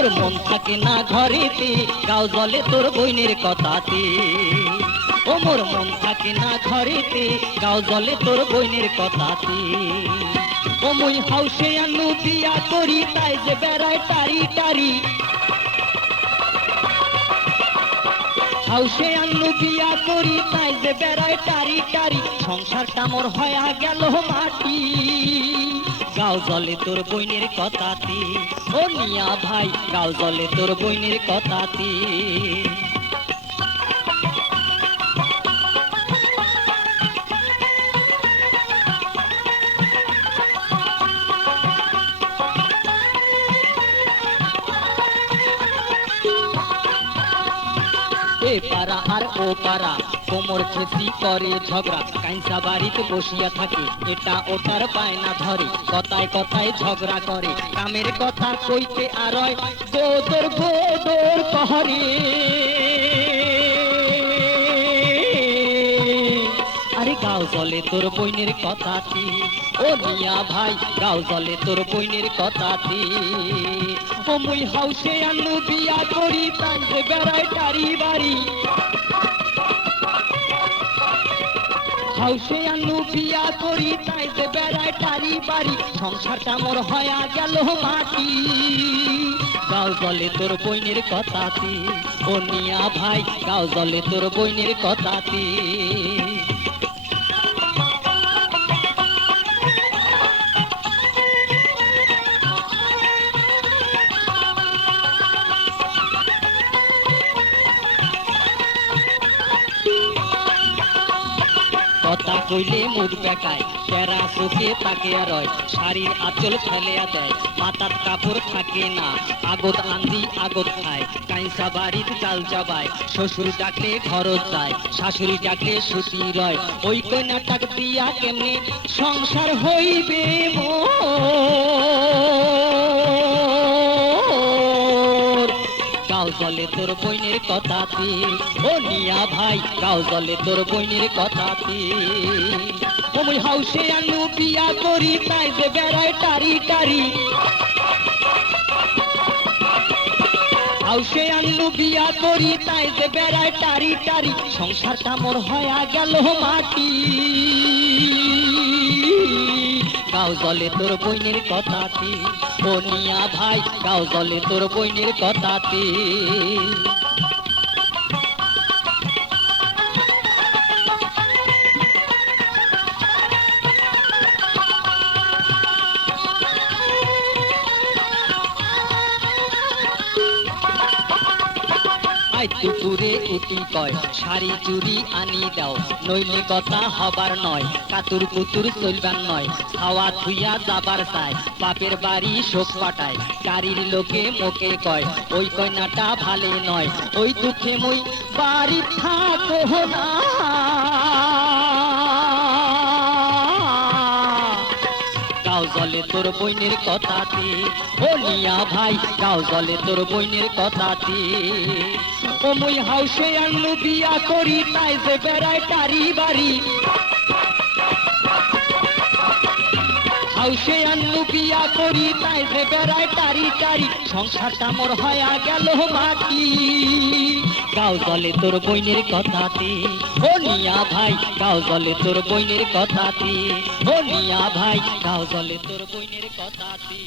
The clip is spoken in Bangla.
মোর মন থাকে না ঘরেতে, গাও জলে তোর বইনের কথাতে। ও মোর মন থাকে না ঘরেতে, গাও জলে তোর বইনের কথাতে। ও মুই হাউসে আনু বিয়া করি, তাই যে বেড়ায় টারি টারি। হাউসে আনু বিয়া করি, তাই যে বেড়ায় টারি টারি। সংসারটা মোর হয়া গেল মাটি, গাও জলে তোর বইনের কথাতে। ও মিয়া ভাই, গাও জলে তোর বইনের কথাতে। এ পাড়া আর ও পাড়া কোমর খেসি করে ঝগড়া, কাইসা বাড়িতে বসিয়া থাকে, এটা ওটার পায়না ধরে, কথায় কথায় ঝগড়া করে, কামের কথা কইতে আরয় গোদর গোদর কহরে। আরে গাও জলে তোর বইনের কথাতে। ও মিয়া ভাই, গাও জলে তোর বইনের কথাতে। ও মুই হাউসে আনু বিয়া করি, তাই যে বেড়ায় টারি বাড়ি। হাউসে আনু বিয়া করি, তাই যে বেড়ায় টারি বাড়ি। সংসারটা মোর হয়া গেল মাটি, গাও জলে তোর বইনের কথাতে। ও মিয়া ভাই, গাও জলে তোর বইনের কথাতে। কথা কইলে মুখ বেকায়, টেরা চোখে তাকে রয়, শাড়ির আঁচল ফেলিয়া দেয়, মাথার কাপড় থাকে না, আগত আন্দি আগত খায়, কাইসা বাড়ির চাল চাবায়, শ্বশুর ডাকলে খরচ যায়, শাশুড়ি ডাকলে সুতি রয়। ওই কন্যাটাক দিয়া কেমনে সংসার হইবে মোর। গাও জলে তোর বইনের কথাতে। ও মিয়া ভাই, গাও জলে তোর বইনের কথাতে। ও মুই হাউসে আনু বিয়া করি, তাই যে বেড়ায় টারি টারি। হাউসে আনু বিয়া করি, তাই যে বেড়ায় টারি টারি। সংসারটা মোর হয়া গেল মাটি, গাও জলে তোর বইনের কথাতে। ও মিয়া ভাই, গাও জলে তোর বইনের কথাতে। আই দুপুরে উঠি কয়, শাড়ি চুড়ি আনি দাও, নইলে কথা হবার নয়, কাতুর কুতুর চলবার নয়, খাওয়া ধুইয়া যাবার চায়, বাপের বাড়ি শোক পাঠায়, গাড়ির লোকে মোকে কয়, ওই কন্যাটা ভালে নয়, ওই দুঃখে মই বাড়ি থাকো না। গাও জলে তোর বইনের কথাতে। ও মিয়া ভাই, গাও জলে তোর বইনের কথাতে। ও মুই হাউসে আনু বিয়া করি, তাই যে বেড়ায় টারি বাড়ি। হাউসে আনু বিয়া করি, তাই যে বেড়ায় টারি টারি। সংসারটা মোর হয়া গেল মাটি, গাও জলে তোর বইনের কথাতে। ও মিয়া ভাই, গাও জলে তোর বইনের কথাতে। ও মিয়া ভাই, গাও জলে তোর বইনের কথাতে।